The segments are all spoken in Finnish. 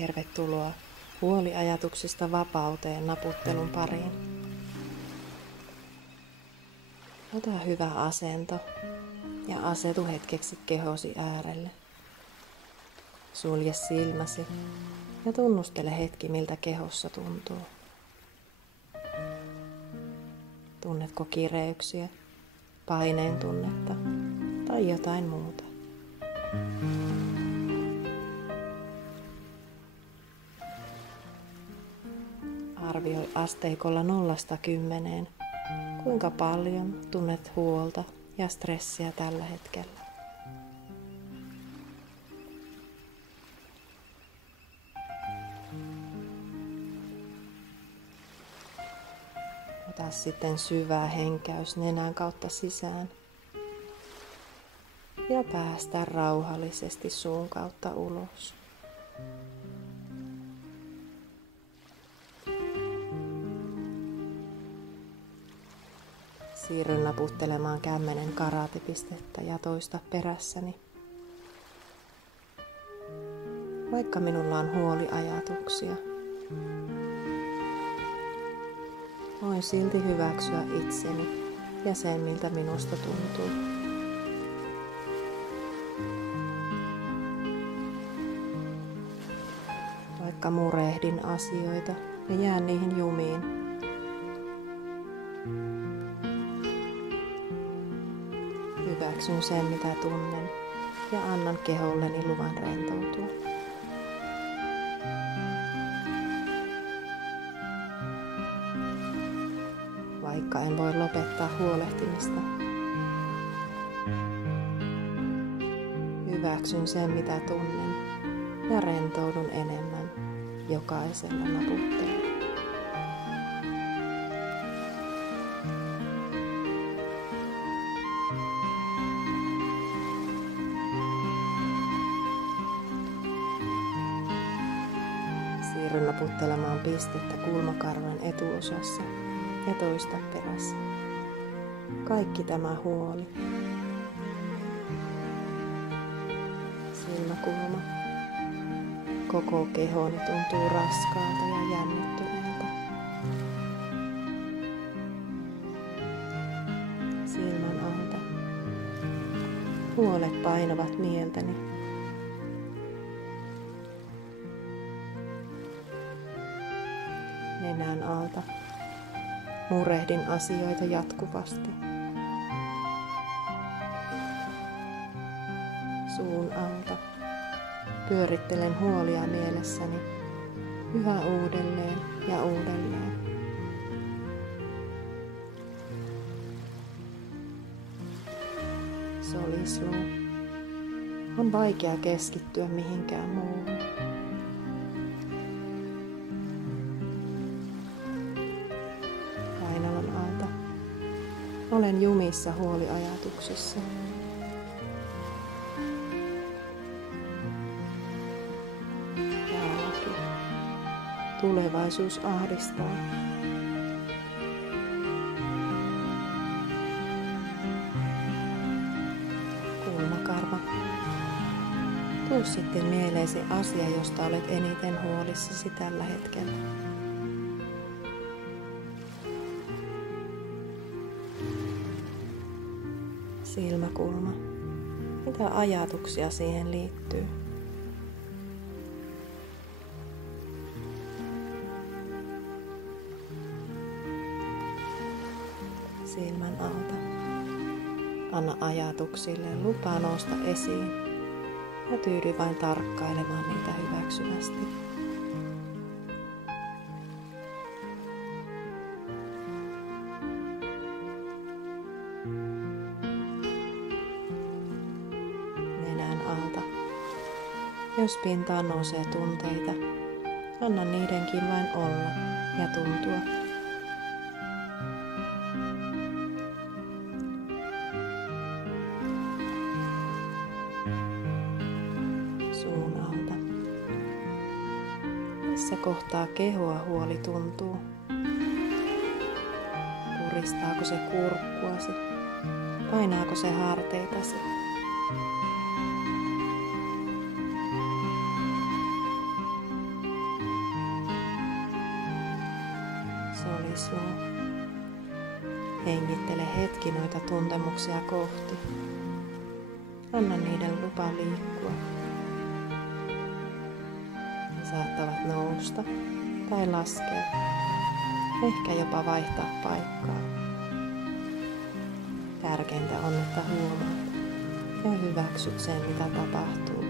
Tervetuloa huoliajatuksista vapauteen naputtelun pariin. Ota hyvä asento ja asetu hetkeksi kehosi äärelle. Sulje silmäsi ja tunnustele hetki, miltä kehossa tuntuu. Tunnetko kireyksiä, paineen tunnetta tai jotain muuta? Arvioi asteikolla 0–10, kuinka paljon tunnet huolta ja stressiä tällä hetkellä. Ota sitten syvää henkäys nenän kautta sisään ja päästä rauhallisesti suun kautta ulos. Siirryn naputtelemaan kämmenen karatepistettä ja toista perässäni. Vaikka minulla on huoliajatuksia, voin silti hyväksyä itseni ja sen, miltä minusta tuntuu. Vaikka murehdin asioita ja jään niihin jumiin, hyväksyn sen, mitä tunnen, ja annan keholleni luvan rentoutua. Vaikka en voi lopettaa huolehtimista, hyväksyn sen, mitä tunnen, ja rentoudun enemmän jokaisella naputtelulla. Siirryn naputtelemaan pistettä kulmakarvan etuosassa ja toista perässä. Kaikki tämä huoli. Silmäkulma. Koko kehoni tuntuu raskaalta ja jännittyneeltä. Silmän alta. Huolet painavat mieltäni. Nenän alta. Murehdin asioita jatkuvasti. Suun alta. Pyörittelen huolia mielessäni yhä uudelleen ja uudelleen. Solisluu. On vaikea keskittyä mihinkään muuhun. Kainalan alta. Olen jumissa huoliajatuksissa. Jälki. Tulevaisuus ahdistaa. Kulmakarva. Tuu sitten mieleesi asia, josta olet eniten huolissasi tällä hetkellä. Silmäkulma. Mitä ajatuksia siihen liittyy? Silmän alta. Anna ajatuksille lupa nousta esiin ja tyydy vain tarkkailemaan niitä hyväksyvästi. Nenän alta. Jos pintaan nousee tunteita, anna niidenkin vain olla ja tuntua. Suun alta. Missä kohtaa kehoa huoli tuntuu? Puristaako se kurkkuasi? Painaako se harteitasi? Solisnuu. Hengittele hetki noita tuntemuksia kohti. Anna niiden lupa liikkua. Ne saattavat nousta tai laskea, ehkä jopa vaihtaa paikkaa. Tärkeintä on, että huomaat ja hyväksyt sen, mitä tapahtuu.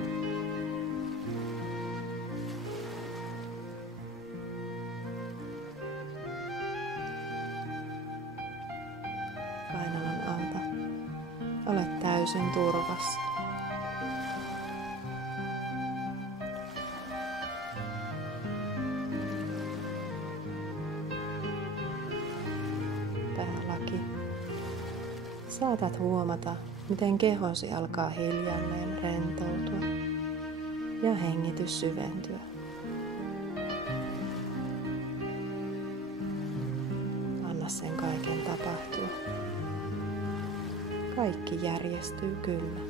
Kainalan alta. Olet täysin turvassa. Päälaki. Saatat huomata, miten kehosi alkaa hiljalleen rentoutua ja hengitys syventyä. Anna sen kaiken tapahtua. Kaikki järjestyy kyllä.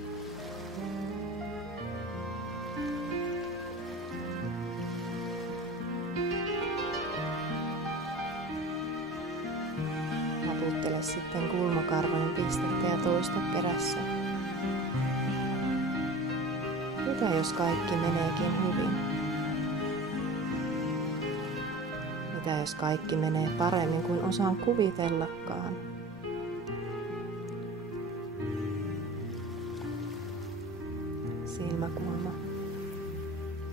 Naputtele sitten kulmakarvojen pistettä ja toista perässä. Mitä jos kaikki meneekin hyvin? Mitä jos kaikki menee paremmin kuin osaan kuvitellakaan? Silmäkulma.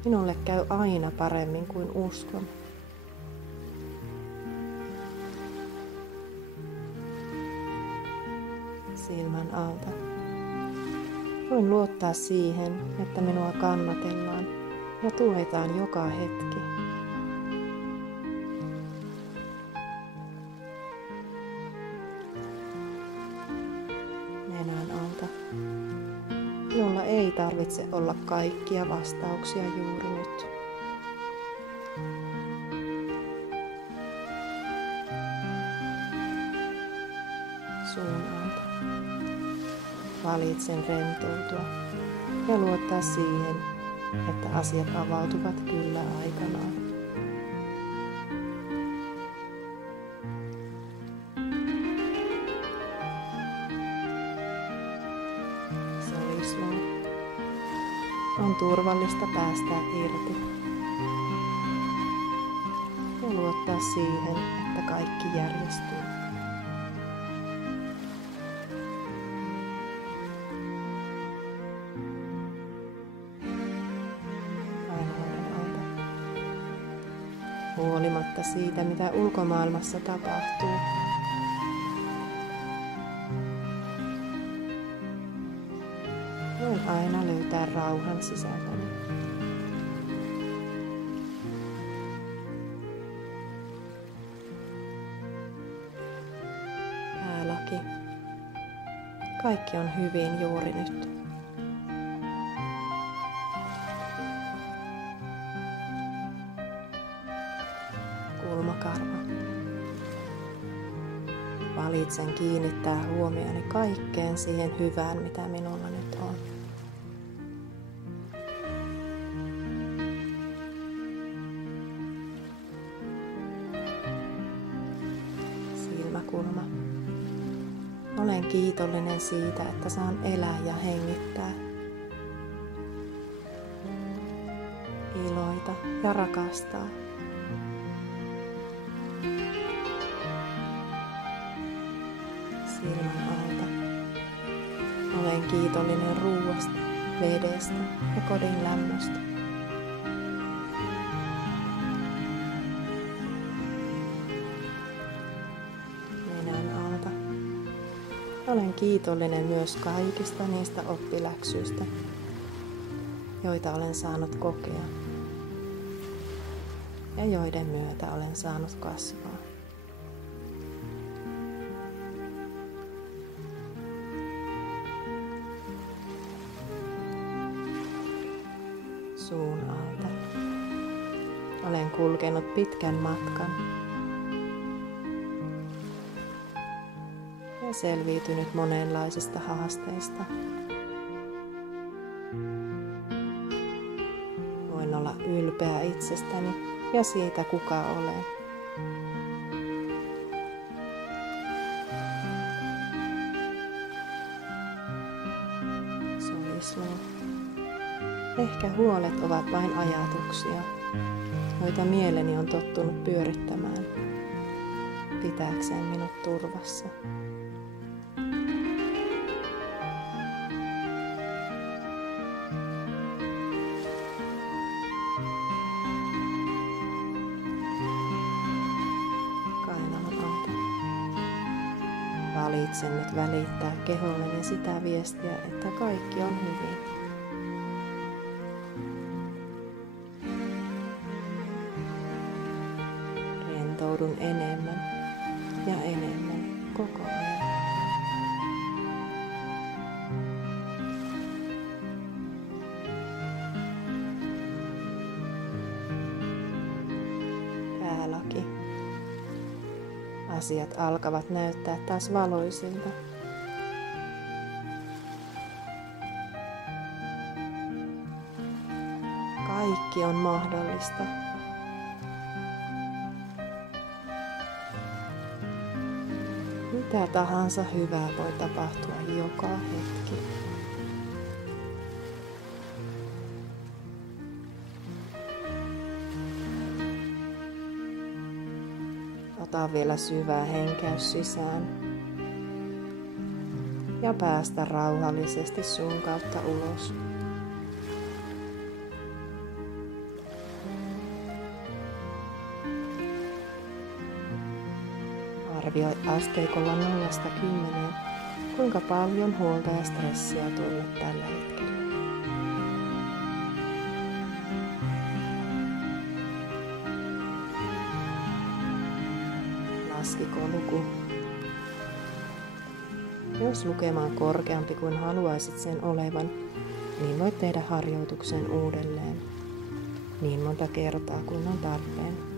Minulle käy aina paremmin kuin uskon. Silmän alta. Voin luottaa siihen, että minua kannatellaan ja tuetaan joka hetki. Nenän alta. Minulla ei tarvitse olla kaikkia vastauksia juuri nyt. Suun alta. Valitsen rentoutua ja luottaa siihen, että asiat avautuvat kyllä aikanaan. Solisnuu. On turvallista päästää irti ja luottaa siihen, että kaikki järjestyy. Huolimatta siitä, mitä ulkomaailmassa tapahtuu. Voin aina löytää rauhan sisältäni. Päälaki. Kaikki on hyvin juuri nyt. Kulmakarva. Valitsen kiinnittää huomioni kaikkeen siihen hyvään, mitä minulla nyt on. Silmäkulma. Olen kiitollinen siitä, että saan elää ja hengittää. Iloita ja rakastaa. Silmän alta. Olen kiitollinen ruuasta, vedestä ja kodin lämmöstä. Nenän alta. Olen kiitollinen myös kaikista niistä oppiläksyistä, joita olen saanut kokea ja joiden myötä olen saanut kasvaa. Suun alta. Olen kulkenut pitkän matkan ja selviytynyt monenlaisista haasteista. Voin olla ylpeä itsestäni ja siitä, kuka olen. luisluu. Ehkä huolet ovat vain ajatuksia, joita mieleni on tottunut pyörittämään, pitääkseen minut turvassa. Kainalon auto. Valitsen nyt välittää keholleni sitä viestiä, että kaikki on hyvin. Rentoudun enemmän ja enemmän koko ajan. Päälaki. Asiat alkavat näyttää taas valoisilta. Kaikki on mahdollista. Mitä tahansa hyvää voi tapahtua joka hetki. Ota vielä syvää henkäys sisään ja päästä rauhallisesti suun kautta ulos. Arvioi asteikolla 0–10, kuinka paljon huolta ja stressiä tunnet tällä hetkellä. Laskiko luku? Jos lukema on korkeampi kuin haluaisit sen olevan, niin voit tehdä harjoituksen uudelleen niin monta kertaa kuin on tarpeen.